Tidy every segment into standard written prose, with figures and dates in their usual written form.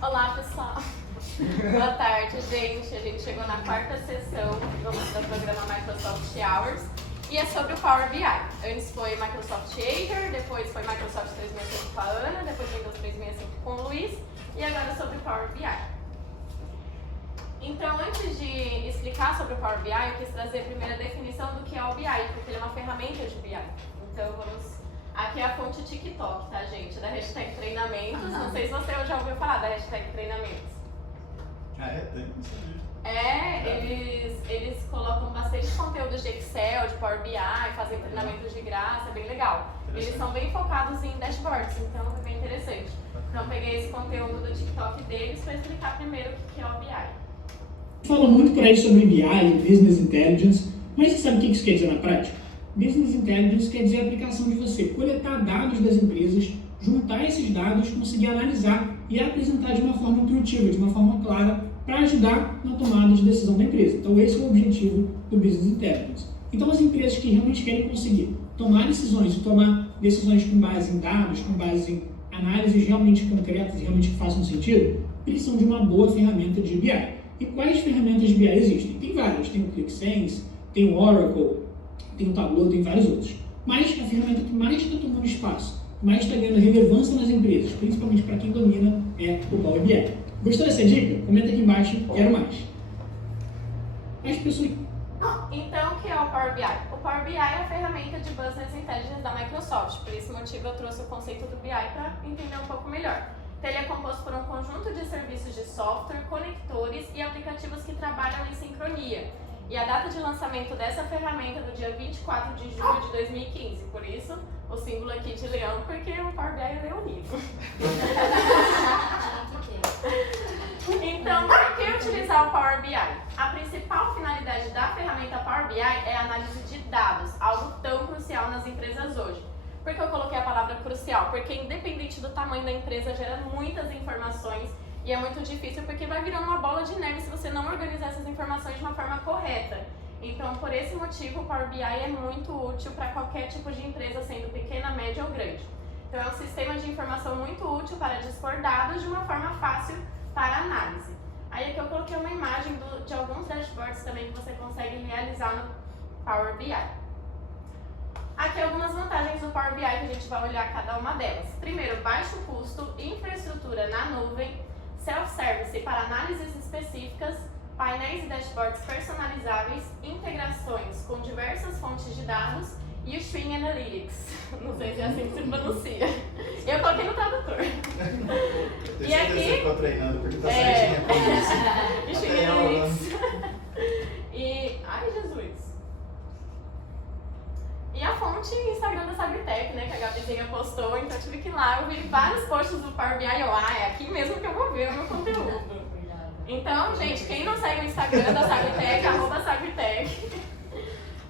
Olá, pessoal. Boa tarde, gente. A gente chegou na quarta sessão do programa Microsoft Hours e é sobre o Power BI. Antes foi Microsoft Azure, depois foi Microsoft 365 com a Ana, depois Windows 365 com o Luiz e agora sobre o Power BI. Então, antes de explicar sobre o Power BI, eu quis trazer a primeira definição do que é o BI, porque ele é uma ferramenta de BI. Então, vamos... Aqui é a fonte TikTok, tá, gente? Da hashtag treinamentos. Não sei se você já ouviu falar da hashtag treinamentos. Tem que saber. Eles colocam bastante conteúdo de Excel, de Power BI, fazem treinamentos de graça, é bem legal. Eles são bem focados em dashboards, então é bem interessante. Então, eu peguei esse conteúdo do TikTok deles para explicar primeiro o que é o BI. Fala muito por aí sobre BI, Business Intelligence, mas você sabe o que isso quer dizer na prática? Business Intelligence quer dizer a aplicação de você coletar dados das empresas, juntar esses dados, conseguir analisar e apresentar de uma forma intuitiva, de uma forma clara, para ajudar na tomada de decisão da empresa. Então esse é o objetivo do Business Intelligence. Então as empresas que realmente querem conseguir tomar decisões com base em dados, com base em análises realmente concretas e realmente que façam sentido, precisam de uma boa ferramenta de BI. E quais ferramentas de BI existem? Tem várias, tem o ClickSense, tem o Oracle, tem o Tableau, tem vários outros. Mas a ferramenta que mais está tomando espaço, que mais está ganhando relevância nas empresas, principalmente para quem domina, é o Power BI. Gostou dessa dica? Comenta aqui embaixo, quero mais. As pessoas... Então, o que é o Power BI? O Power BI é a ferramenta de Business Intelligence da Microsoft. Por esse motivo, eu trouxe o conceito do BI para entender um pouco melhor. Então, ele é composto por um conjunto de serviços de software, conectores e aplicativos que trabalham em sincronia. E a data de lançamento dessa ferramenta é do dia 24 de julho de 2015. Por isso, o símbolo aqui de leão, porque o Power BI é leonino. Então, por que utilizar o Power BI? A principal finalidade da ferramenta Power BI é a análise de dados, algo tão crucial nas empresas hoje. Por que eu coloquei a palavra crucial? Porque independente do tamanho da empresa, gera muitas informações e é muito difícil porque vai virando uma bola de neve se você não organizar essas informações de uma forma correta. Então, por esse motivo, o Power BI é muito útil para qualquer tipo de empresa, sendo pequena, média ou grande. Então, é um sistema de informação muito útil para dispor dados de uma forma fácil para análise. Aí aqui eu coloquei uma imagem de alguns dashboards também que você consegue realizar no Power BI. Aqui algumas vantagens do Power BI que a gente vai olhar cada uma delas. Primeiro, baixo custo, infraestrutura na nuvem, self-service para análises específicas, painéis e dashboards personalizáveis, integrações com diversas fontes de dados e o Stream Analytics. Não sei se é assim que se pronuncia. Eu coloquei no tradutor. E aqui... Você ficou treinando porque tá certinho com isso. Stream Analytics. E... Ai, Jesus. E a fonte Instagram da Sagritech, né, que a Gabizinha postou, então eu tive que ir lá, eu vi vários posts do Power BI e eu, é aqui mesmo que eu vou ver o meu conteúdo. Então, gente, quem não segue o Instagram da Sagritech, @Sagritech.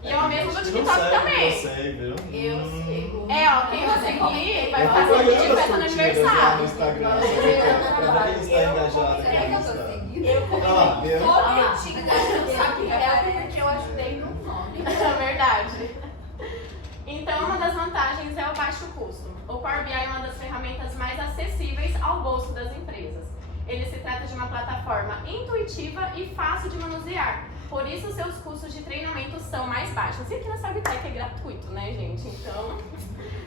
E é o mesmo do TikTok também. Eu sigo. Quem você seguir vai ficar seguindo de festa no aniversário. No Instagram. Ele está engajado aqui no Instagram. Porque eu ajudei no nome. É verdade. Então, uma das vantagens é o baixo custo. O Power BI é uma das ferramentas mais acessíveis ao bolso das empresas. Ele se trata de uma plataforma intuitiva e fácil de manusear. Por isso, seus custos de treinamento são mais baixos. E aqui na Sagritech é gratuito, né, gente? Então,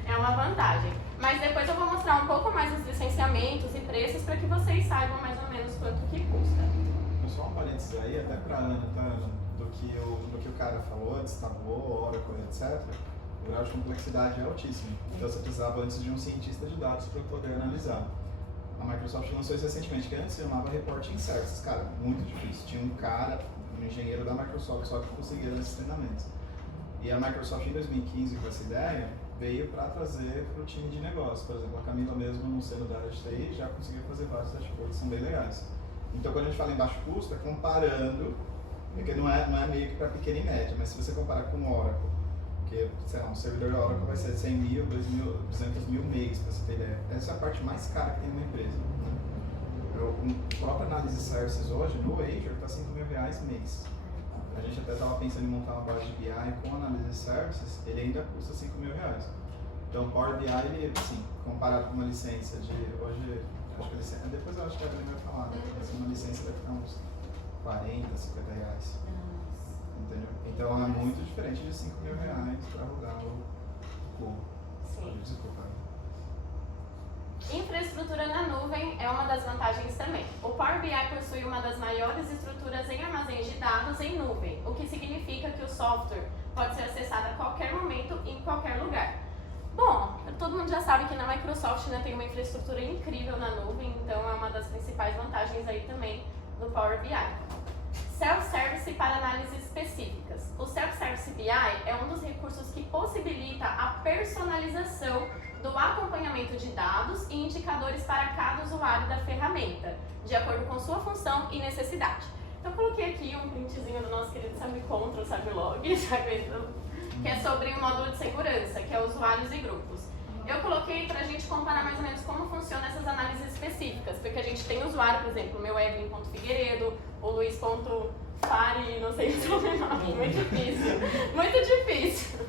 é uma vantagem. Mas depois eu vou mostrar um pouco mais os licenciamentos e preços para que vocês saibam mais ou menos quanto que custa. Só um parênteses aí, até para a Ana, do que o cara falou, antes, Tableau, Oracle, etc. O grau de complexidade é altíssimo. Então você precisava antes de um cientista de dados para poder analisar. A Microsoft lançou isso recentemente, que antes se chamava Reporting Services. Cara, muito difícil. Tinha um engenheiro da Microsoft só que conseguia esses treinamentos. E a Microsoft em 2015, com essa ideia, veio para trazer para o time de negócio. Por exemplo, a Camila mesmo, não sendo da área de TI, já conseguiu fazer vários dashboards que são bem legais. Então quando a gente fala em baixo custo, é comparando, porque não é meio que para pequena e média, mas se você comparar com o Oracle, porque, sei lá, um servidor Oracle vai ser 100 mil, 200 mil mês, para você ter ideia. Essa é a parte mais cara que tem numa empresa. O próprio Analysis Services hoje, no Azure, está 5 mil reais mês. A gente até estava pensando em montar uma base de BI com Analysis Services, ele ainda custa 5 mil reais. Então, o Power BI, ele, assim, comparado com uma licença de, hoje, Acho que depois eu acho que a Evelyn vai falar, né? Mas uma licença deve ficar uns 40, 50 reais. Entendeu? Então é muito diferente de 5 mil reais para rodar o Cubo. Sim. Desculpa. Infraestrutura na nuvem é uma das vantagens também. O Power BI possui uma das maiores estruturas em armazéns de dados em nuvem, o que significa que o software pode ser acessado a qualquer momento, em qualquer lugar. Bom, todo mundo já sabe que na Microsoft, né, tem uma infraestrutura incrível na nuvem, então é uma das principais vantagens aí também do Power BI. Self-Service para análises específicas. O Self-Service BI é um dos recursos que possibilita a personalização do acompanhamento de dados e indicadores para cada usuário da ferramenta, de acordo com sua função e necessidade. Então, eu coloquei aqui um printzinho do nosso querido SabeControl, SabeLog, que é sobre o módulo de segurança, que é usuários e grupos. Eu coloquei para a gente comparar mais ou menos como funcionam essas análises específicas, porque a gente tem usuário, por exemplo, o meu Evelyn.Figueiredo, o Luiz.Fari, não sei o sobrenome, muito difícil, muito difícil.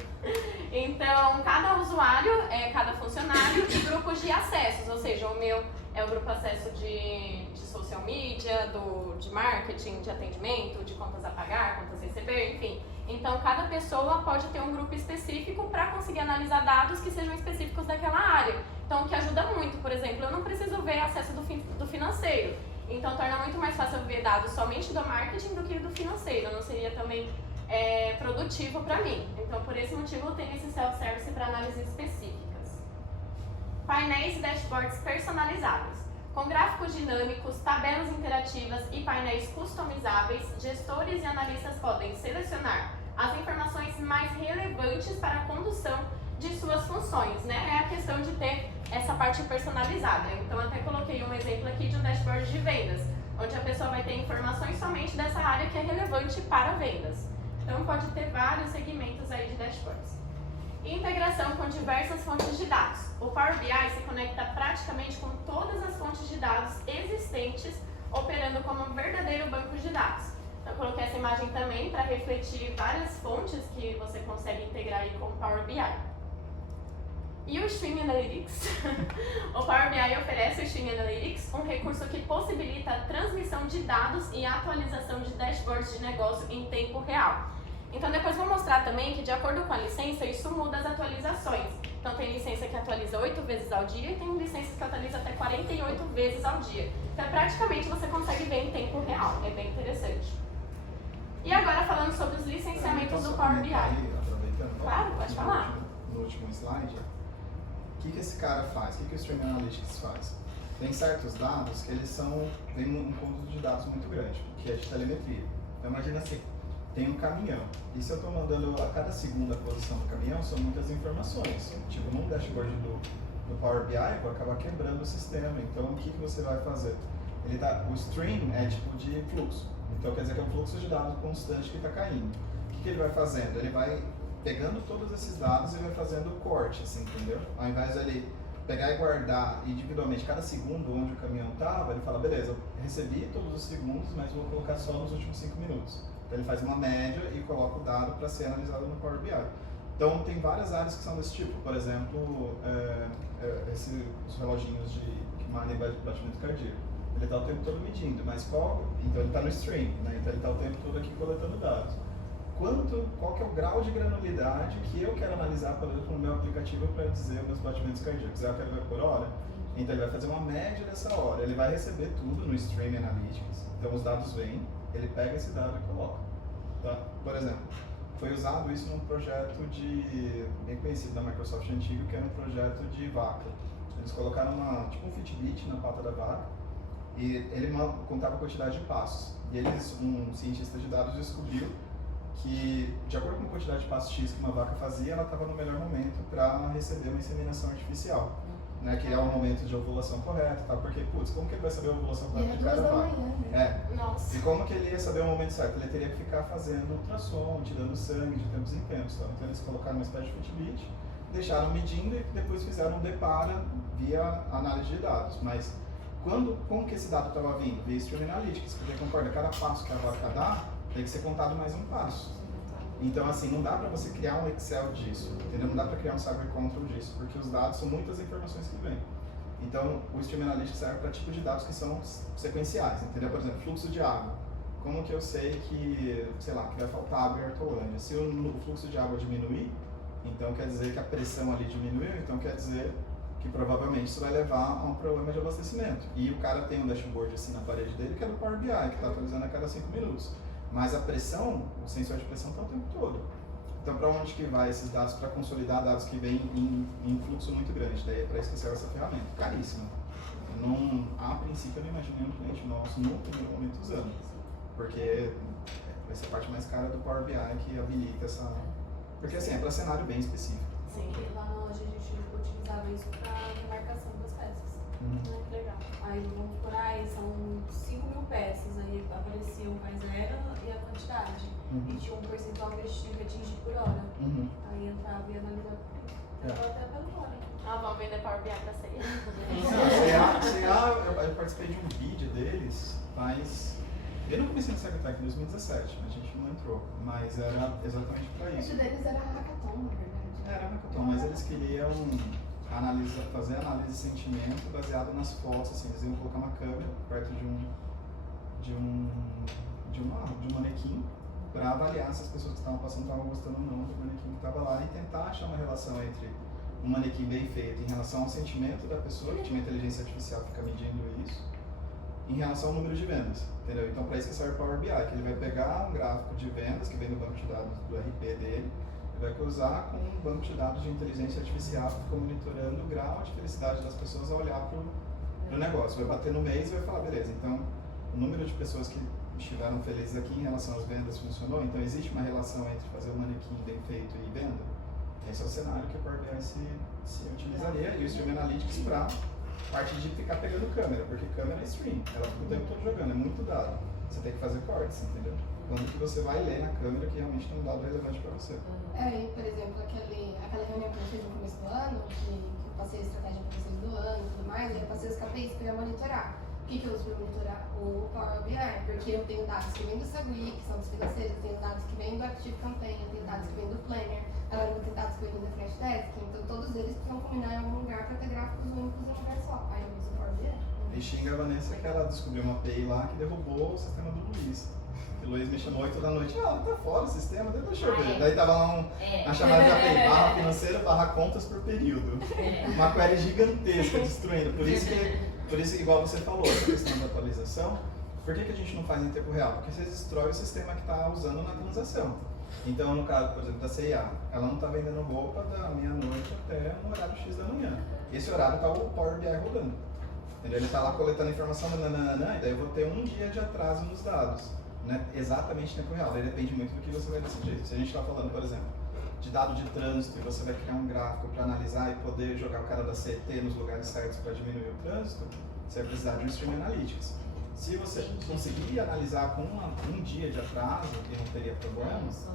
Então, cada usuário é cada funcionário e grupos de acessos, ou seja, o meu é o grupo acesso de social media, de marketing, de atendimento, de contas a pagar, contas a receber, enfim. Então, cada pessoa pode ter um grupo específico para conseguir analisar dados que sejam específicos daquela área. Então, o que ajuda muito, por exemplo, eu não preciso ver acesso do financeiro. Então, torna muito mais fácil eu ver dados somente do marketing do que do financeiro. Não seria também produtivo para mim. Então, por esse motivo, eu tenho esse self-service para análises específicas. Painéis e dashboards personalizáveis. Com gráficos dinâmicos, tabelas interativas e painéis customizáveis, gestores e analistas podem selecionar as informações mais relevantes para a condução de suas funções, né? É a questão de ter essa parte personalizada. Então, até coloquei um exemplo aqui de um dashboard de vendas, onde a pessoa vai ter informações somente dessa área que é relevante para vendas. Então, pode ter vários segmentos aí de dashboards. Integração com diversas fontes de dados. O Power BI se conecta praticamente com todas as fontes de dados existentes, operando como um verdadeiro banco de dados. Então, eu coloquei essa imagem também para refletir várias fontes que você consegue integrar aí com o Power BI. E o Stream Analytics? O Power BI oferece o Stream Analytics, um recurso que possibilita a transmissão de dados e atualização de dashboards de negócio em tempo real. Então, depois vou mostrar também que, de acordo com a licença, isso muda as atualizações. Então, tem licença que atualiza 8 vezes ao dia e tem licenças que atualiza até 48 vezes ao dia. Então, praticamente, você consegue ver em tempo real. É bem interessante. E agora, falando sobre os licenciamentos do Power BI. Aproveitando, Claro, pode falar. No último slide, o que esse cara faz? O que o Stream Analytics faz? Tem certos dados que eles vem um conjunto de dados muito grande, que é de telemetria. Então, imagina assim. Tem um caminhão, e se eu estou mandando a cada segunda posição do caminhão, são muitas informações. Tipo, num dashboard do Power BI, eu vou acabar quebrando o sistema. Então, o que você vai fazer? O stream é tipo de fluxo. Então, quer dizer que é um fluxo de dados constante que está caindo. O que ele vai fazendo? Ele vai pegando todos esses dados e vai fazendo corte, assim, entendeu? Ao invés de ele pegar e guardar individualmente cada segundo onde o caminhão estava, ele fala, beleza, eu recebi todos os segundos, mas vou colocar só nos últimos 5 minutos. Então, ele faz uma média e coloca o dado para ser analisado no Power BI. Então, tem várias áreas que são desse tipo. Por exemplo, os reloginhos que medem batimento cardíaco. Ele está o tempo todo medindo, mas então ele está no stream, né? Então ele está o tempo todo aqui coletando dados. Qual que é o grau de granularidade que eu quero analisar, por exemplo, no meu aplicativo para dizer os meus batimentos cardíacos? Eu quero ver por hora? Então ele vai fazer uma média dessa hora. Ele vai receber tudo no Stream Analytics. Então os dados vêm, ele pega esse dado e coloca. Tá? Por exemplo, foi usado isso num projeto bem conhecido da Microsoft antigo, que era um projeto de vaca. Eles colocaram tipo um Fitbit na pata da vaca e ele contava a quantidade de passos. E um cientista de dados descobriu que, de acordo com a quantidade de passos X que uma vaca fazia, ela estava no melhor momento para receber uma inseminação artificial. Né, que é o momento de ovulação correto, tá? Porque, como que ele vai saber a ovulação correta de cada vaca? Nossa. E como que ele ia saber o momento certo? Ele teria que ficar fazendo ultrassom, tirando sangue de tempos em tempos, tá? Então eles colocaram uma espécie de Fitbit, deixaram medindo e depois fizeram um depara via análise de dados. Mas como que esse dado estava vindo? Via Stream Analytics, porque concorda, cada passo que a vaca dá, tem que ser contado mais um passo. Então, assim, não dá para você criar um Excel disso, entendeu? Não dá para criar um cyber control disso, porque os dados são muitas informações que vêm. Então, o Stream Analytics serve para tipos de dados que são sequenciais, entendeu? Por exemplo, fluxo de água. Como que eu sei que, sei lá, que vai faltar água em Hortolândia? Se o fluxo de água diminuir, então quer dizer que a pressão ali diminuiu, então quer dizer que provavelmente isso vai levar a um problema de abastecimento. E o cara tem um dashboard assim na parede dele que é do Power BI, que está atualizando a cada 5 minutos. Mas a pressão, o sensor de pressão está o tempo todo. Então, para onde que vai esses dados? Para consolidar dados que vêm em fluxo muito grande. Daí é para isso que serve essa ferramenta. Caríssima. A princípio, eu não imaginei um cliente nosso no primeiro momento usando. Porque vai ser a parte mais cara do Power BI que habilita essa... Porque assim, é para cenário bem específico. Sim, lá na loja a gente utilizava isso para marcação das peças. Que legal. Aí vamos por aí, são 5.000 peças, aí apareciam quais eram e a quantidade. E tinha um percentual que eles tinham que atingir por hora. Aí entrava e analisava por isso. Até pelo hora. Vamos vender Power BI pra ceia. Eu participei de um vídeo deles, mas eu não comecei no Cybertech em 2017, a gente não entrou, mas era exatamente para isso. O deles era hackathon, na verdade. Era hackathon, mas eles queriam fazer análise de sentimento baseado nas fotos, assim, eles iam colocar uma câmera perto de um manequim para avaliar se as pessoas que estavam passando estavam gostando ou não do manequim que estava lá e tentar achar uma relação entre um manequim bem feito em relação ao sentimento da pessoa, que tinha uma inteligência artificial que fica medindo isso, em relação ao número de vendas, entendeu? Então, para isso que serve o Power BI, que ele vai pegar um gráfico de vendas que vem do banco de dados do RP dele, vai cruzar com um banco de dados de inteligência artificial que fica monitorando o grau de felicidade das pessoas ao olhar para o negócio. Vai bater no mês e vai falar, beleza, então o número de pessoas que estiveram felizes aqui em relação às vendas funcionou, então existe uma relação entre fazer o manequim bem feito e venda? Esse é o cenário que o Power BI se utilizaria, e o Stream Analytics para parte de ficar pegando câmera, porque câmera é stream, ela fica o tempo todo jogando, é muito dado. Você tem que fazer cortes, entendeu? Quando que você vai ler na câmera que realmente tem um dado relevante para você. E, por exemplo, aquela reunião que eu fiz no começo do ano, que eu passei a estratégia para vocês do ano e tudo mais, eu passei os KPIs que eu ia monitorar. O que eu uso para monitorar? O Power BI, porque eu tenho dados que vêm do Sagui, que são dos financeiros, eu tenho dados que vêm do Active Campaign, eu tenho dados que vêm do Planner, agora eu vou ter dados que vêm da Flash Desk, então todos eles precisam combinar em algum lugar para ter gráficos únicos em um lugar só. Aí eu uso o Power BI. E xinga a Vanessa que ela descobriu uma API lá que derrubou o sistema do Luiz. O Luiz me chamou 8 da noite, tá fora o sistema, deixa eu ver. Daí tava lá uma chamada de API, barra financeira, barra contas por período. Uma query gigantesca, destruindo. Por isso, igual você falou, essa questão da atualização, por que a gente não faz em tempo real? Porque você destrói o sistema que está usando na transação. Então, no caso, por exemplo, da C&A, ela não está vendendo roupa da meia-noite até um horário X da manhã. Esse horário está o Power BI rodando. Entendeu? Ele está lá coletando informação, e daí eu vou ter um dia de atraso nos dados. Né? Exatamente em tempo real, daí depende muito do que você vai decidir. Se a gente está falando, por exemplo, de dado de trânsito e você vai criar um gráfico para analisar e poder jogar o cara da CET nos lugares certos para diminuir o trânsito, você vai precisar de um Stream Analytics. Se você conseguir analisar com um dia de atraso e não teria problemas,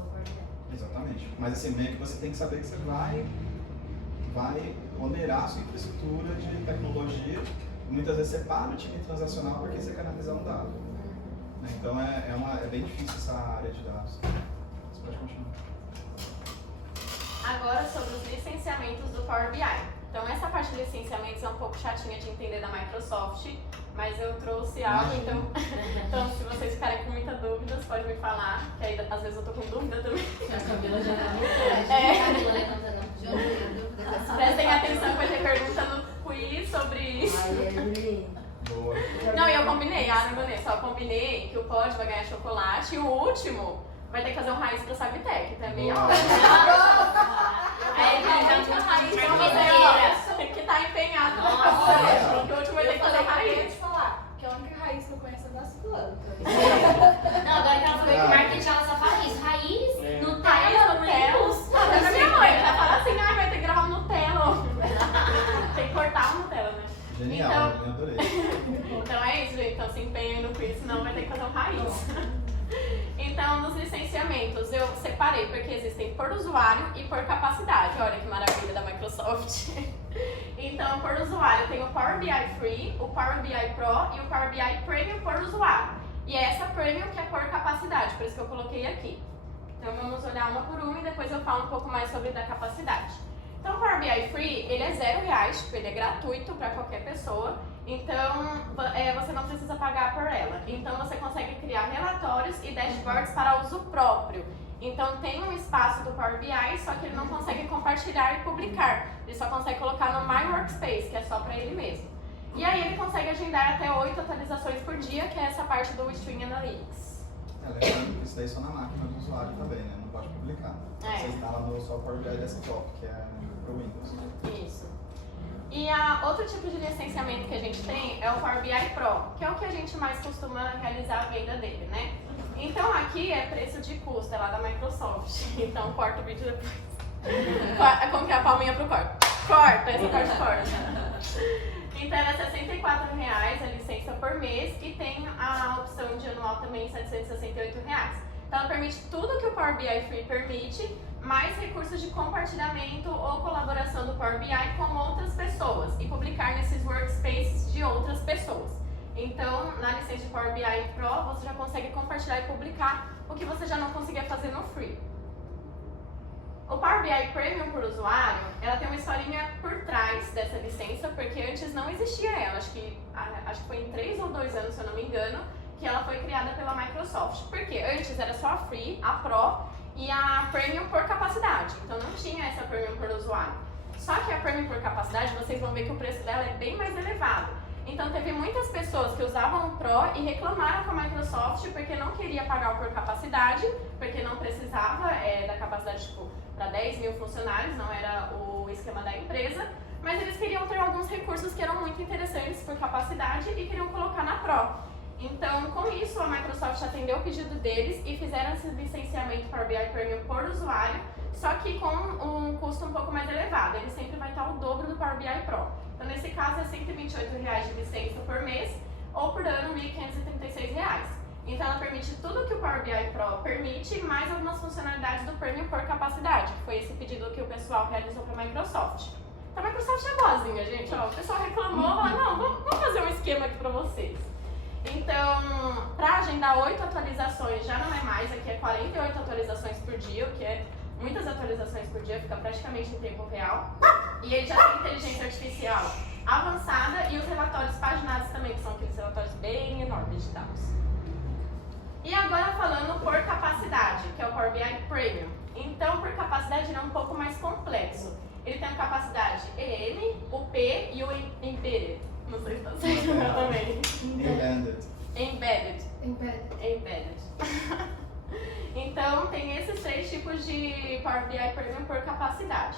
exatamente. Mas assim, meio que você tem que saber que você vai onerar a sua infraestrutura de tecnologia. Muitas vezes você para o time transacional porque você quer analisar um dado. Então é bem difícil essa área de dados. Você pode continuar. Agora sobre os licenciamentos do Power BI. Então essa parte de licenciamentos é um pouco chatinha de entender da Microsoft, mas eu trouxe algo, então se vocês ficarem com muitas dúvidas, pode me falar, que aí às vezes eu tô com dúvida também. A Camila já tá Camila levantando dúvidas. Prestem atenção que vai ter pergunta no quiz sobre isso. Boa. Não, e eu combinei, Vanessa, eu combinei que o Pod vai ganhar chocolate e o último vai ter que fazer um raiz pro Sabtec, também. Aí ele vai raiz pra você, tem que estar empenhado pra fazer, porque o último vai ter que fazer raiz. Eu te falar, que a única raiz que eu conheço é das plantas. Não, agora que ela falou que marketing ela só fala isso. Raiz, Nutella, Nutella. Até minha mãe, ela fala assim, vai ter que gravar um Nutella. Tem que cortar o Nutella, né? Genial, eu adorei. Então é isso, gente. Então se empenhem no quiz, senão vai ter que fazer um raiz. Então, nos licenciamentos, eu separei porque existem por usuário e por capacidade. Olha que maravilha da Microsoft. Então, por usuário, tem o Power BI Free, o Power BI Pro e o Power BI Premium por usuário. E é essa Premium que é por capacidade, por isso que eu coloquei aqui. Então, vamos olhar uma por uma e depois eu falo um pouco mais sobre da capacidade. Então, o Power Power BI Free, ele é R$0, tipo, ele é gratuito para qualquer pessoa, então você não precisa pagar por ela. Então você consegue criar relatórios e dashboards para uso próprio. Então tem um espaço do Power BI, só que ele não consegue compartilhar e publicar. Ele só consegue colocar no My Workspace, que é só para ele mesmo. E aí ele consegue agendar até 8 atualizações por dia, que é essa parte do Stream Analytics. Lembrando que isso daí só na máquina do usuário também, né? Não pode publicar. Você instala no só Power BI Desktop, que é pro Windows. Isso. E outro tipo de licenciamento que a gente tem é o Power BI Pro, que é o que a gente mais costuma realizar a venda dele, né? Então aqui é preço de custo, é lá da Microsoft. Então corta o vídeo depois. Como que é a palminha pro corte? Corta, essa parte corta. Então era R$64 a licença por mês e tem a opção de anual também R$768. Então ela permite tudo que o Power BI Free permite, mais recursos de compartilhamento ou colaboração do Power BI com outras pessoas e publicar nesses workspaces de outras pessoas. Então, na licença de Power BI Pro, você já consegue compartilhar e publicar o que você já não conseguia fazer no Free. O Power BI Premium por usuário, ela tem uma historinha por trás dessa licença, porque antes não existia ela. Acho que foi em 3 ou 2 anos, se eu não me engano, que ela foi criada pela Microsoft. Porque antes era só a Free, a Pro e a Premium por capacidade. Então não tinha essa Premium por usuário. Só que a Premium por capacidade, vocês vão ver que o preço dela é bem mais elevado. Então teve muitas pessoas que usavam o Pro e reclamaram com a Microsoft porque não queria pagar o por capacidade, porque não precisava da capacidade tipo, para 10 mil funcionários, não era o esquema da empresa, mas eles queriam ter alguns recursos que eram muito interessantes por capacidade e queriam colocar na Pro. Então, com isso, a Microsoft atendeu o pedido deles e fizeram esse licenciamento Power BI Premium por usuário, só que com um custo um pouco mais elevado. Ele sempre vai estar o dobro do Power BI Pro. Então, nesse caso, é R$128 de licença por mês ou por ano R$1.536. Então, ela permite tudo que o Power BI Pro permite, mais algumas funcionalidades do Premium por capacidade, que foi esse pedido que o pessoal realizou para a Microsoft. Então, a Microsoft é boazinha, gente. Ó, o pessoal reclamou, não, vamos fazer um esquema aqui para vocês. Então, para agendar 8 atualizações já não é mais, aqui é 48 atualizações por dia, o que é muitas atualizações por dia, fica praticamente em tempo real. E ele já tem inteligência artificial avançada e os relatórios paginados também, que são aqueles relatórios bem enormes de dados. E agora falando por capacidade, que é o Power BI Premium. Então, por capacidade ele é um pouco mais complexo. Ele tem a capacidade EM, o P e o Embedded. Não sei se está certo também. Embedded. Então, tem esses 3 tipos de Power BI Premium por capacidade.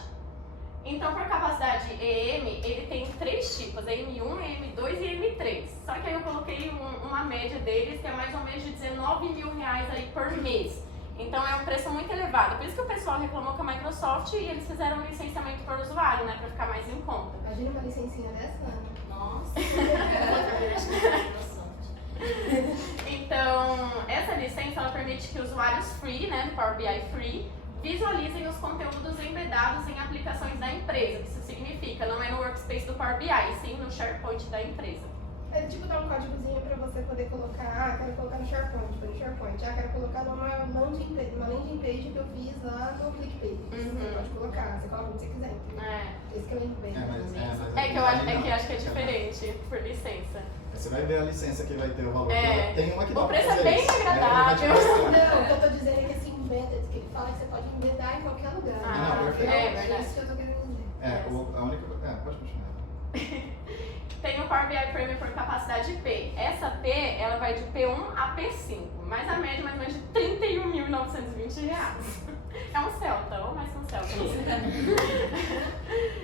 Então, por capacidade EM, ele tem 3 tipos, EM1, EM2 e EM3. Só que aí eu coloquei uma média deles, que é mais ou menos de R$19 mil aí por mês. Então, é um preço muito elevado. Por isso que o pessoal reclamou com a Microsoft e eles fizeram um licenciamento por usuário, né, para ficar mais em conta. Imagina uma licencinha dessa, Ana. Nossa. Então, essa licença ela permite que usuários free, né, do Power BI Free, visualizem os conteúdos embedados em aplicações da empresa. O que isso significa? Não é no workspace do Power BI, sim no SharePoint da empresa. É tipo dar um códigozinho para você poder colocar, quero colocar no SharePoint, quero colocar numa landing page que eu fiz lá no ClickPage. Você pode colocar, você coloca onde você quiser. Esse que eu lembro bem. Que eu acho que é diferente, por licença. Você vai ver a licença que vai ter o valor. Tem uma que dá o preço pra fazer é bem isso, agradável. Não, o que eu tô dizendo é que esse embedded, que ele fala que você pode embedar em qualquer lugar. perfeito. É verdade. É isso que eu tô querendo dizer. A única... pode continuar. Tem o Power BI Premium por capacidade P. Essa P, ela vai de P1 a P5, mas a média mais ou menos de R$31.920. É um Celta, ou mais que um Celta.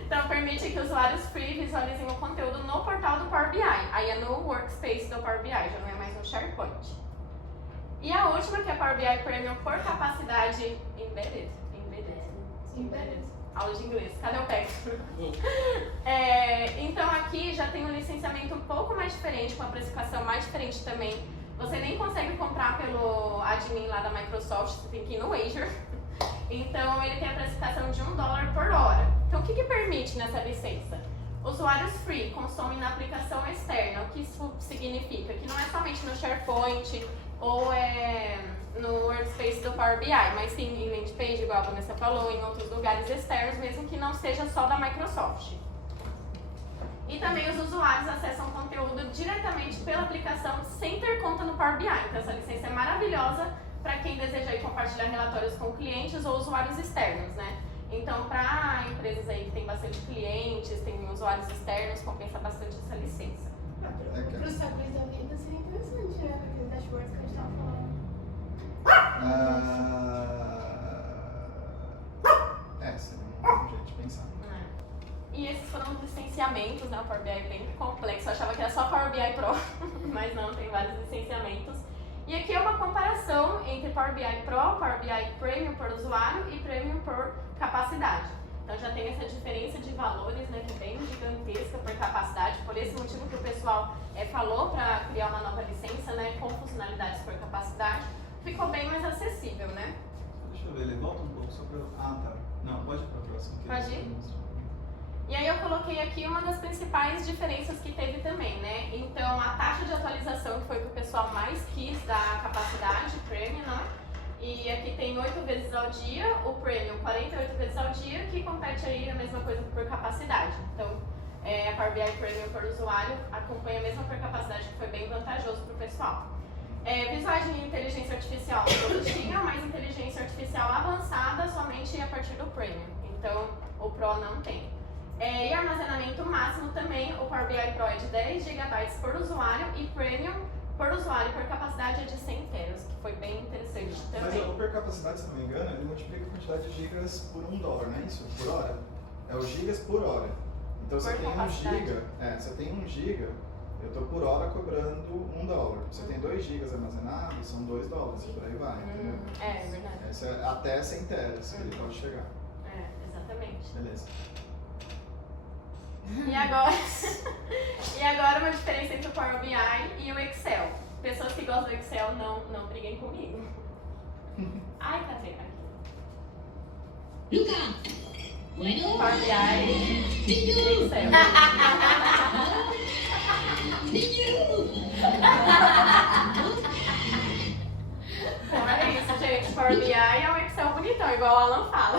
Então, permite que usuários free visualizem o conteúdo no portal do Power BI. Aí é no workspace do Power BI, já não é mais no SharePoint. E a última, que é Power BI Premium por capacidade Embedded. Aula de inglês. Cadê o PEC? Então aqui já tem um licenciamento um pouco mais diferente, com a precificação mais diferente também. Você nem consegue comprar pelo admin lá da Microsoft, você tem que ir no Azure. Então ele tem a precificação de $1 por hora. Então o que permite nessa licença? Usuários free consomem na aplicação externa. O que isso significa? Que não é somente no SharePoint ou no workspace do Power BI, mas sim em landing page, igual a Vanessa falou, em outros lugares externos, mesmo que não seja só da Microsoft. E também os usuários acessam conteúdo diretamente pela aplicação sem ter conta no Power BI. Então essa licença é maravilhosa para quem deseja aí compartilhar relatórios com clientes ou usuários externos, né? Então, para empresas aí que tem bastante clientes, tem usuários externos, compensa bastante essa licença. Para os sabores da vida seria interessante, né? Aqueles dashboards que a gente estava falando. Seria um jeito de pensar. E esses foram os licenciamentos, né? O Power BI é bem complexo. Eu achava que era só Power BI Pro, mas não, tem vários licenciamentos. E aqui é uma comparação entre Power BI Pro, Power BI Premium por usuário e Premium por capacidade. Então já tem essa diferença de valores, né, que é bem gigantesca por capacidade. Por esse motivo que o pessoal falou para criar uma nova licença, né, com funcionalidades por capacidade, ficou bem mais acessível, né? Deixa eu ver, ele volta um pouco só para... tá. Não, pode ir para a próxima. Pode ir? E aí eu coloquei aqui uma das principais diferenças que teve também, né? Então a taxa de atualização, que foi o que o pessoal mais quis da capacidade Premium, né? E aqui tem 8 vezes ao dia, o Premium 48 vezes ao dia, que compete aí a mesma coisa por capacidade. Então a Power BI Premium por usuário acompanha a mesma por capacidade, que foi bem vantajoso para o pessoal. Visuais de inteligência artificial todos tinham, mas inteligência artificial avançada somente a partir do Premium. Então o Pro não tem. E armazenamento máximo também, o Power BI Pro é de 10 GB por usuário e Premium por usuário por capacidade é de 100 teras, que foi bem interessante também. Mas por capacidade, se não me engano, ele multiplica a quantidade de gigas por $1, não é isso? Por hora? É os gigas por hora. Então você tem 1 giga, você tem 1 giga, eu estou por hora cobrando $1. Você tem 2 gigas armazenados, são $2, por aí vai, entendeu? É verdade. Essa é até 100 teras que ele pode chegar. Exatamente. Beleza. E agora uma diferença entre o Power BI e o Excel. Pessoas que gostam do Excel, não briguem comigo. Ai, cadê? Aqui. Power BI e Excel. Então é isso, gente. Power BI é um Excel bonitão, igual o Alan fala.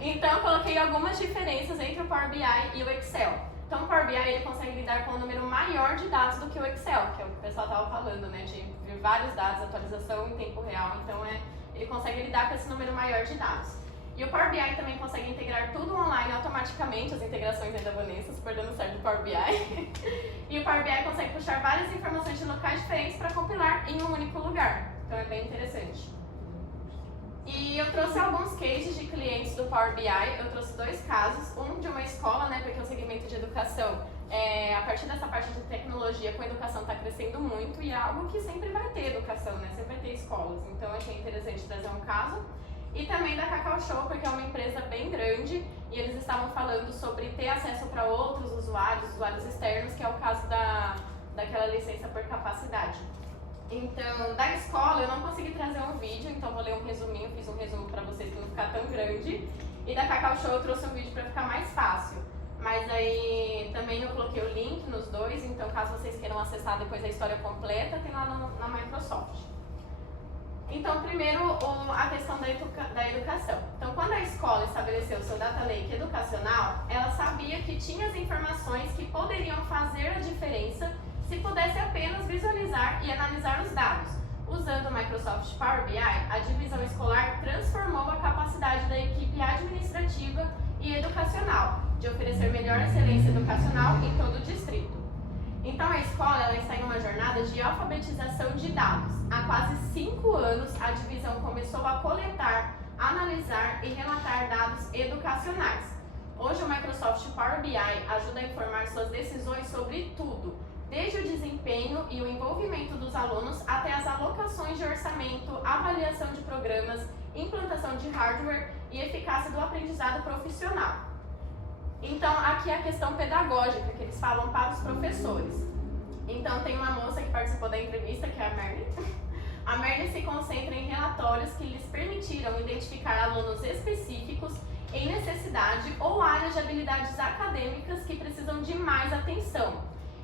Então eu coloquei algumas diferenças entre o Power BI e o Excel. Então o Power BI ele consegue lidar com um número maior de dados do que o Excel, que é o que o pessoal estava falando, né? De ver vários dados, atualização em tempo real. Então ele consegue lidar com esse número maior de dados. E o Power BI também consegue integrar tudo online automaticamente, as integrações da Vanessa, super dando certo do Power BI. E o Power BI consegue puxar várias informações de locais diferentes para compilar em um único lugar. Então é bem interessante. E eu trouxe alguns cases de clientes do Power BI, eu trouxe 2 casos, um de uma escola, né, porque o segmento de educação, a partir dessa parte de tecnologia com educação está crescendo muito e é algo que sempre vai ter educação, né, sempre vai ter escolas, então achei interessante trazer um caso. E também da Cacau Show, porque é uma empresa bem grande e eles estavam falando sobre ter acesso para outros usuários externos, que é o caso daquela licença por capacidade. Então, da escola eu não consegui trazer um vídeo, então vou ler um resuminho, fiz um resumo para vocês para não ficar tão grande. E da Cacau Show eu trouxe um vídeo para ficar mais fácil. Mas aí também eu coloquei o link nos dois, então caso vocês queiram acessar depois a história completa, tem lá na Microsoft. Então, primeiro, a questão da educação. Então, quando a escola estabeleceu o seu Data Lake educacional, ela sabia que tinha as informações que poderiam fazer a diferença se pudesse apenas visualizar e analisar os dados. Usando o Microsoft Power BI, a divisão escolar transformou a capacidade da equipe administrativa e educacional de oferecer melhor excelência educacional em todo o distrito. Então a escola ela está em uma jornada de alfabetização de dados. Há quase 5 anos a divisão começou a coletar, analisar e relatar dados educacionais. Hoje o Microsoft Power BI ajuda a informar suas decisões sobre tudo, desde o desempenho e o envolvimento dos alunos até as alocações de orçamento, avaliação de programas, implantação de hardware e eficácia do aprendizado profissional. Então, aqui é a questão pedagógica que eles falam para os professores. Então, tem uma moça que participou da entrevista, que é a Merle. A Merle se concentra em relatórios que lhes permitiram identificar alunos específicos em necessidade ou áreas de habilidades acadêmicas que precisam de mais atenção.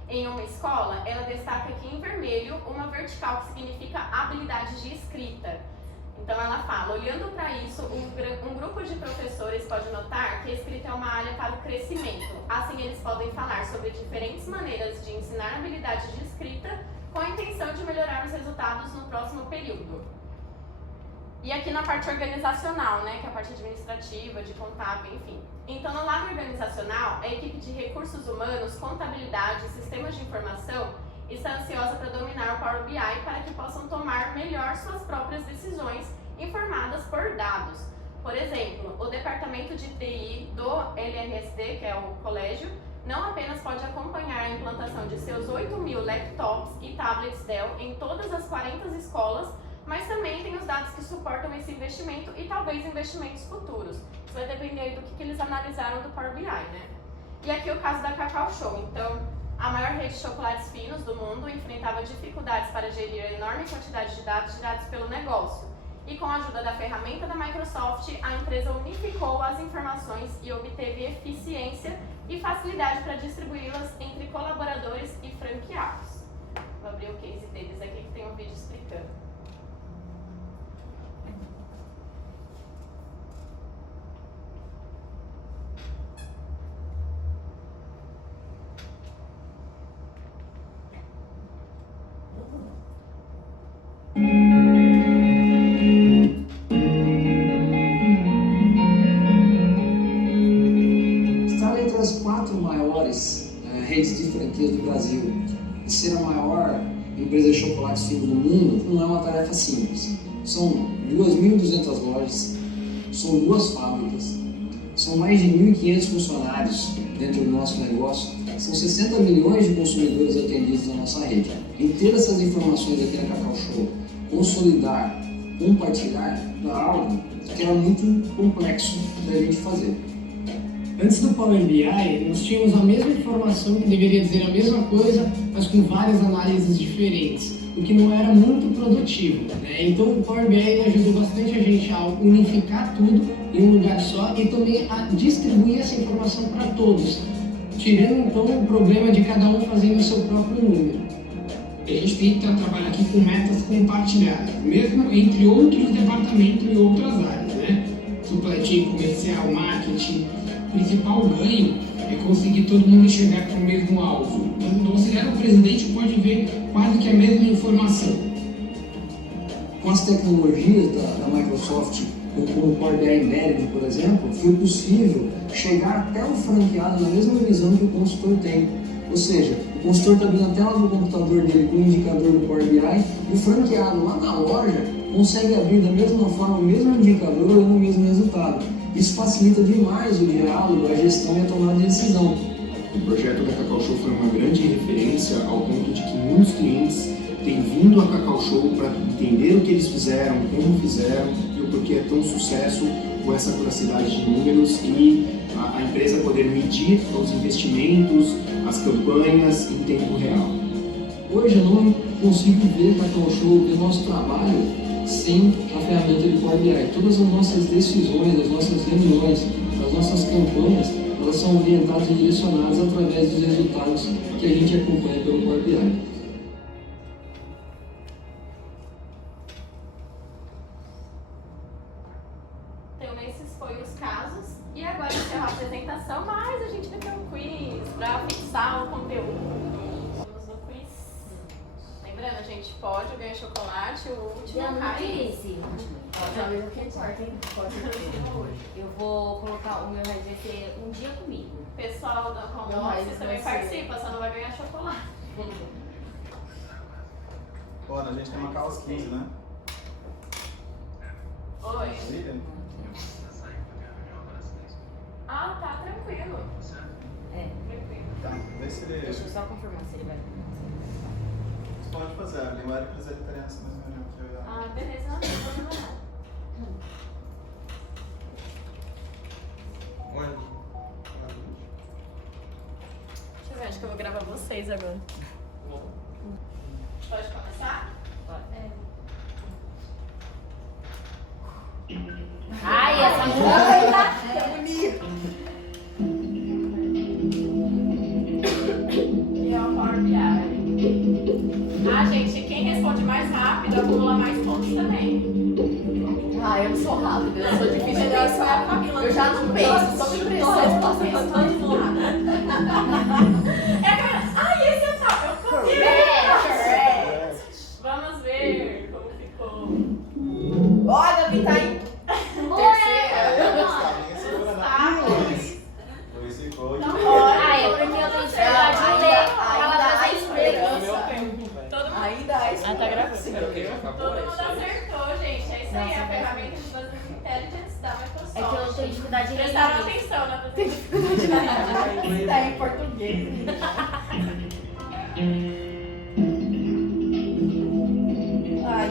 em uma escola, ela destaca aqui em vermelho uma vertical que significa habilidades de escrita. Então ela fala, olhando para isso, um grupo de professores pode notar que a escrita é uma área para o crescimento. Assim eles podem falar sobre diferentes maneiras de ensinar habilidades de escrita com a intenção de melhorar os resultados no próximo período. E aqui na parte organizacional, né, que é a parte administrativa, de contábil, enfim. Então, no lado organizacional, a equipe de recursos humanos, contabilidade e sistemas de informação está ansiosa para dominar o Power BI para que possam tomar melhor suas próprias decisões informadas por dados. Por exemplo, o departamento de TI do LRSD, que é o colégio, não apenas pode acompanhar a implantação de seus 8.000 laptops e tablets Dell em todas as 40 escolas, mas também tem os dados que suportam esse investimento e talvez investimentos futuros. Isso vai depender do que eles analisaram do Power BI, né? E aqui o caso da Cacau Show. Então, a maior rede de chocolates finos do mundo enfrentava dificuldades para gerir a enorme quantidade de dados gerados pelo negócio. E com a ajuda da ferramenta da Microsoft, a empresa unificou as informações e obteve eficiência e facilidade para distribuí-las entre colaboradores e franqueados. Vou abrir o case deles aqui que tem um vídeo explicando. Estar entre as 4 maiores redes de franquias do Brasil e ser a maior empresa de chocolates finos do mundo não é uma tarefa simples. São 2.200 lojas, são 2 fábricas, são mais de 1.500 funcionários dentro do nosso negócio, são 60 milhões de consumidores atendidos na nossa rede. E ter essas informações aqui na Cacau Show, consolidar, compartilhar, é algo que era muito complexo da gente fazer. Antes do Power BI, nós tínhamos a mesma informação que deveria dizer a mesma coisa, mas com várias análises diferentes, o que não era muito produtivo, né? Então o Power BI ajudou bastante a gente a unificar tudo em um lugar só e também a distribuir essa informação para todos, tirando então o problema de cada um fazendo o seu próprio número. A gente tenta trabalhar aqui com metas compartilhadas, mesmo entre outros departamentos e outras áreas, né? Supply chain, comercial, marketing. O principal ganho é conseguir todo mundo enxergar para o mesmo alvo. Então, o auxiliar do presidente pode ver quase que a mesma informação. Com as tecnologias da Microsoft, como o Power BI Embedded, por exemplo, foi possível chegar até o franqueado na mesma visão que o consultor tem. Ou seja, o consultor está vendo a tela do computador dele com o indicador do Power BI e o franqueado lá na loja consegue abrir da mesma forma o mesmo indicador e o mesmo resultado. Isso facilita demais o diálogo, a gestão e a tomada de decisão. O projeto da Cacau Show foi uma grande referência ao ponto de que muitos clientes têm vindo à Cacau Show para entender o que eles fizeram, como fizeram e o porquê é tão sucesso com essa curiosidade de números e a empresa poder medir os investimentos, as campanhas em tempo real. Hoje eu não consigo ver Cacau Show, ver nosso trabalho sem a ferramenta de Power BI. Todas as nossas decisões, as nossas reuniões, as nossas campanhas, elas são orientadas e direcionadas através dos resultados que a gente acompanha pelo Power BI. Então, esses foram os casos. E agora encerro a apresentação, mas a gente vai ter um quiz para fixar o conteúdo. Vamos no quiz. Lembrando, a gente pode ganhar chocolate, o último Eu não cai. disse. Talvez o que importa, hein? Pode ser. Eu vou colocar o meu raiz vai ser um dia comigo. O pessoal da Não, Home mas Office vai também ser- participa, só não vai ganhar chocolate. Ó, a gente tem uma caos 15, né? Oi. Liga? Ah, tá, tranquilo. É. Tranquilo. Tá, vê se ele... Deixa eu só confirmar se ele vai. Você pode fazer, a linguagem presbiteriana nessa mesma reunião que eu e a... Ah, beleza, não tem problema não. Deixa eu ver, acho que eu vou gravar vocês agora. Pode começar? Ai, essa música! E é o Power rápido acumula mais pontos também. Ah, eu não sou rápida, eu sou difícil de pensar. Eu já não penso, só me impressão, posso pensar todo mundo. É a Camila. Ai, esse é o top. Eu Correct. Vamos ver como ficou. Ó, a Gabi tá em Luiz ficou de Não pé. Ah, é porque eu tenho dificuldade de ler. Ela ainda faz há isso esperança. Todo mundo, Ainda há esperança. todo mundo acertou, gente. É isso aí, a ferramenta de Business Intelligence da Microsoft. É que eu tenho dificuldade de ler. Prestaram atenção na apresentação. Tá em português. Ai.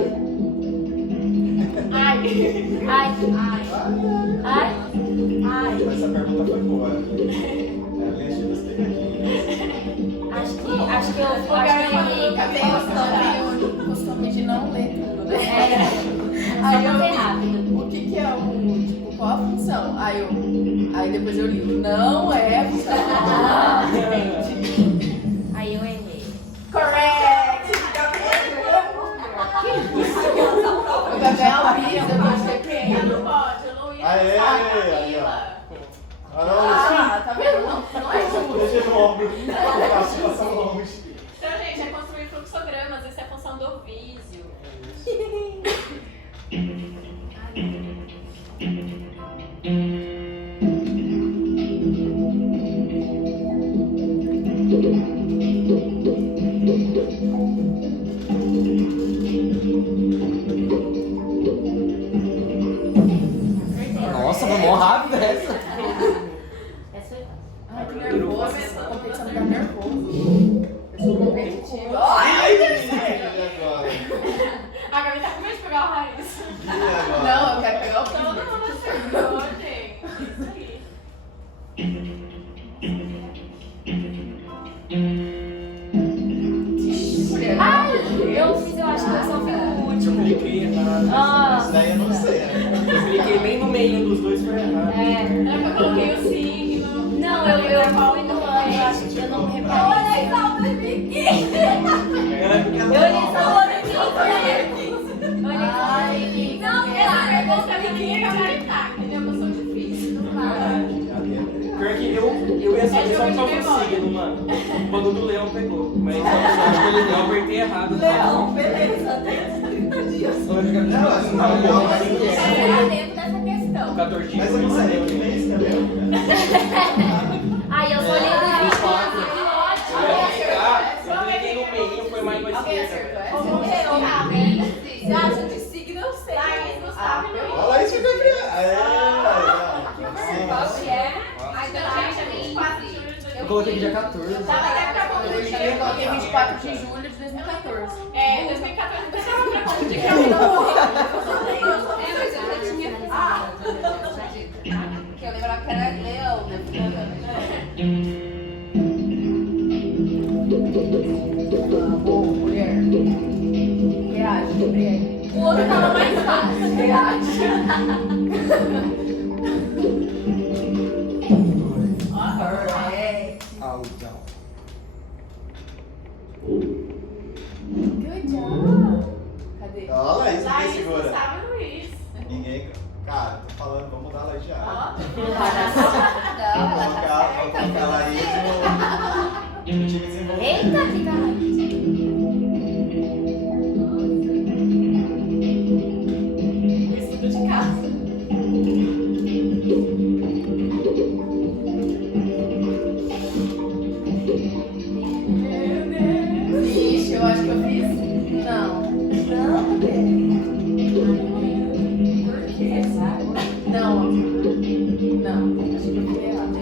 Ai. Ai. Ai. Ai. Essa pergunta foi boa. É a minha chance tem aqui. Acho que eu acho que Eu tenho costume de não ler tudo, né? Aí eu bem rápido. O que é tipo, qual a função? Aí depois eu ligo, não é a função. Aí eu errei. Correct! O Gabriel avisa, eu vou ser Quem não pode? O Luiz, Aê, a aí, Camila. Ah, tá vendo? Não é justo. Deixa no ombro. Participação longe. Então, gente, é construir fluxogramas. Essa é a função do Visio. Nossa, foi mó rápido essa. Essa foi Ai, que nervoso. A competição me dá nervoso. Eu sou competitiva. Ai, agora? A Gabi tá com medo de pegar o raiz. não, eu quero pegar o Todo pino. mundo acertou, gente. Isso aí. Ai, eu fiz, eu acho que eu só fiz o último. Eu cliquei errado. Ah, Isso daí eu não sei, né? Eu cliquei bem no meio dos dois, foi errado. é. Não, eu coloquei o signo. Não, eu fui no ano, eu acho que eu não reparei. Olha aí, só o 2015. Eu olhei só o ano que Ai, Não, essa pergunta é minha gabaritar, entendeu? Eu sou difícil. Pior que eu ia saber só qual foi o signo, mano. O bagulho do leão pegou. Mas eu acho que eu apertei errado. Leão, beleza, tem 30 dias. Não, mas não, não, mas eu não sei. Tá dentro dessa questão. 14 dias. Mas eu não sei o que mês também. Ai, eu só olhei o 24. Eu cliquei no meio, foi mais pra Alguém esquerda. acertou velho. essa? Você acha de signo? Eu sei. Laís, Gustavo e Luiz. Olha isso que eu queria. Qual que é? Ai, então, gente, é 24 de julho de 2015. Eu coloquei que dia 14. Tá, daqui a pouco Eu coloquei 24 de julho de 2014. É, 2014, eu pensava pra confundir que eu não Que eu lembrava que era leão, né? Mulher. Reage, Gabriel. O outro tava mais fácil. Reage. Então. Good job. Cadê? Olha isso que Laís, segura. Gustavo e Luiz. Ninguém. Cara, tô falando, vamos mudar ela de ar. Ó, Vou colocar ela aí no time desenvolvido. Eita, que caralho. estudo de casa. Ixi, eu acho que eu fiz. Não. Não, por quê? Não. Não, acho que eu fiz errado.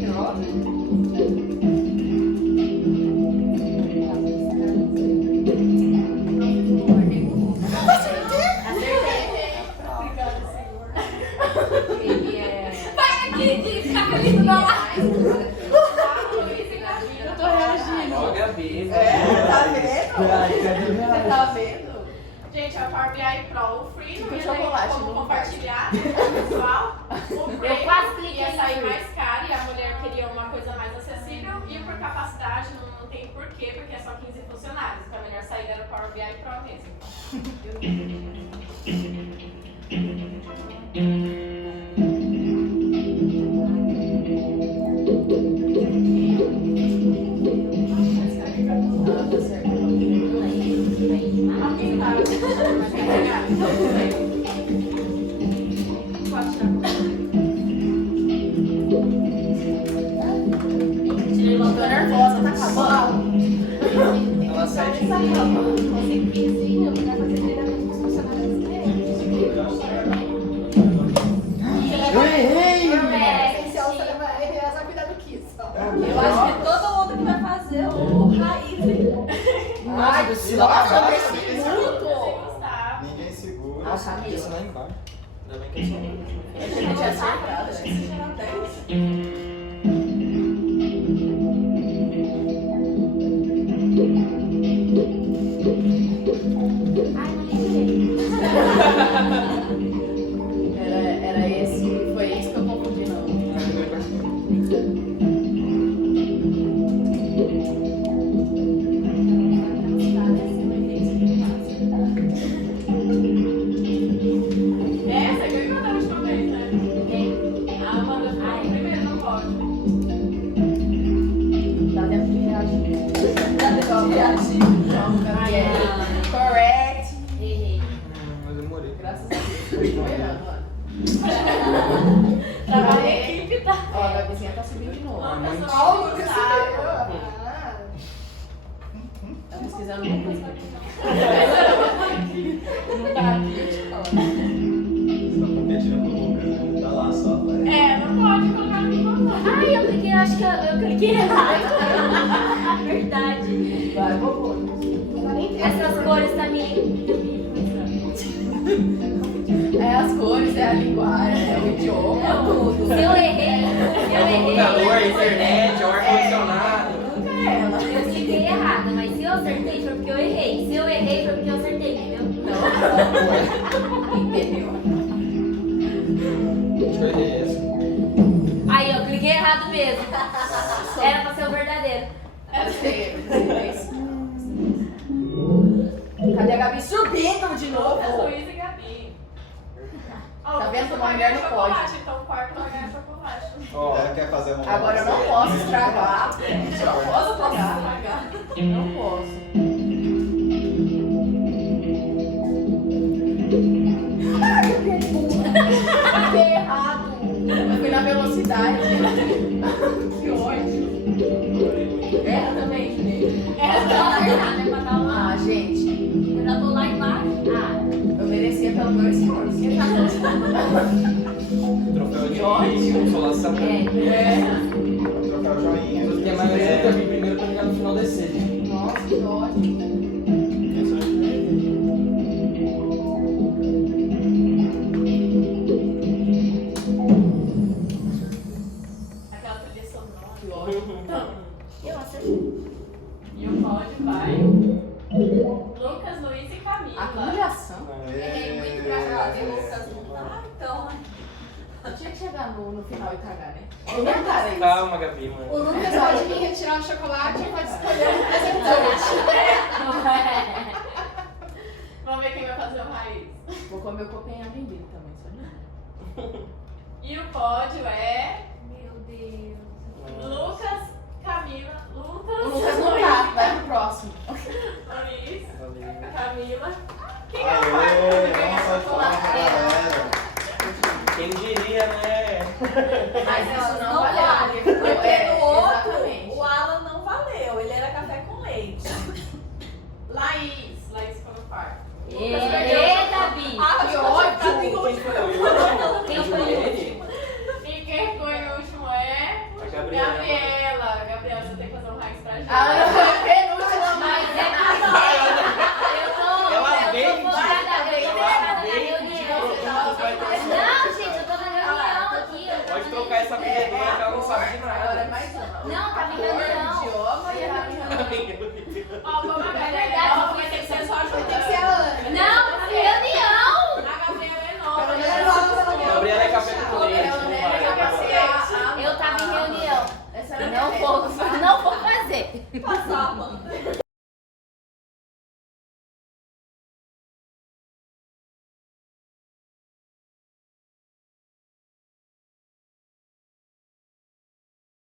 Droga. Ele é. Eu tô reagindo. Ó, Gabi. Tá vendo? Você tá vendo? Gente, é o Power BI Pro, o Free, não Com ia chocolate, como não compartilhar, né, com o pessoal. O Free quase cliquei ia sair no mais caro e a mulher queria uma coisa mais acessível e por capacidade não tem porquê quê? Porque é só 15 funcionários. Então a melhor saída era o Power BI Pro mesmo. Tô nervosa, tá acabando. Ela sai de Você quinzinho pra fazer treinamento com os funcionários dele. Eu errei! Ele vai cuidar do Kiss. Eu acho que todo mundo que vai fazer o raiz. Ai, Nossa, eu Sem gostar. Ninguém segura. Nossa, isso lá embaixo. Ainda bem que eu sou A gente tinha acertado, Acho que gente. você já 10. Era esse, foi esse que eu confundi, não. Essa que eu ia mandar a última vez, né? Quem? A Amanda ficou primeiro no pódio. Dá tempo de reagir. Dá tempo de reagir. Correct. Errei. Mas eu demorei. Graças a Deus. Tô errando, mano. Trabalho em equipe, tá? Ó, a Gabizinha tá subindo de novo. Uma pessoa Ó, o que Lucas sabe. Tá pesquisando alguma coisa aqui, não. Não tá aqui, Você tá competindo com o Lucas, né? Tá lá só. É, não pode colocar no microfone. Ai, eu cliquei, acho que eu cliquei errado. Verdade. Vai, vovô. Essas cores tá me. É as cores, é a linguagem, é o idioma, tudo. Se eu errei, Computador, internet, o ar-condicionado. Nunca é ela. eu cliquei errado, mas se eu acertei foi porque eu errei. Se eu errei foi porque eu acertei, entendeu? Entendeu? Deixa eu errei essa. Aí, eu cliquei errado mesmo. Era pra ser o verdadeiro. Cadê a Gabi subindo de novo? Lucas, Luiz e Gabi. Ó, Tá o vendo Lucas como a vai mulher ganhar não pode? chocolate, então o quarto vai ganhar chocolate. Ó, Ela quer fazer uma. Agora eu não posso estragar. Eu não posso estragar. Não posso. Fiquei errado. Eu fui na velocidade. Que ódio. Erra também, Juninho. É pra dar uma. Ah, gente. Eu já tô lá embaixo. Ah, Eu merecia pelo meu esforço. troféu de consolação. Trocar o joinha. Porque a maioria nunca vi primeiro pra chegar no final descer. Nossa, que ódio. Aquela trilha sonora. Que ódio. eu acertei. E o pódio vai. Lucas, Luiz e Camila. Acumulação. Errei muito pra cá, viu, Lucas? Ah, então. Eu tinha que chegar no final e cagar, né? Eu não cara isso. Calma, Gabi, mano. O Lucas pode vir retirar o chocolate e pode escolher um representante. Vamos ver quem vai fazer o raiz. Vou comer o Copenhague inteiro também, só de E o pódio é Meu Deus. Lucas, Camila, O Lucas não tá, vai pro próximo. Luiz, Valeu. Camila. Quem é o quarto? Aê, Vai ganhar vamos salvar a chocolate. galera. Quem diria, né? Mas isso não Não vale. vale, porque no outro, Exatamente. o Alan não valeu. Ele era café com leite. Laís ficou no quarto. Eita, Bi. Ah, Que ódio. ódio. Pra mim, Quem foi? Quem foi o último? E quem foi o último é A Gabriela. Gabriela, você tem que fazer um raiz pra gente. Ah, eu fui penúltima, Mas mas é eu tô Ela focada, vem, eu tô focada na vem, reunião. vai ter Não, gente, eu tô na reunião aqui. eu tô Pode na trocar essa vendedora que ela não sabe de agora é nada. mais uma. Não, tá me Cor, reunião. idioma e a reunião. Ó, vamos a verdade, Gabriela, eu vai ter que ser só Tem que ser ajudando. a Ana. Não, tá na reunião. A Gabriela é nova. Ela é nova, ela Gabriela é café com leite. Gabriela não é vai. café com leite. Eu tava em reunião. Essa era Não minha vou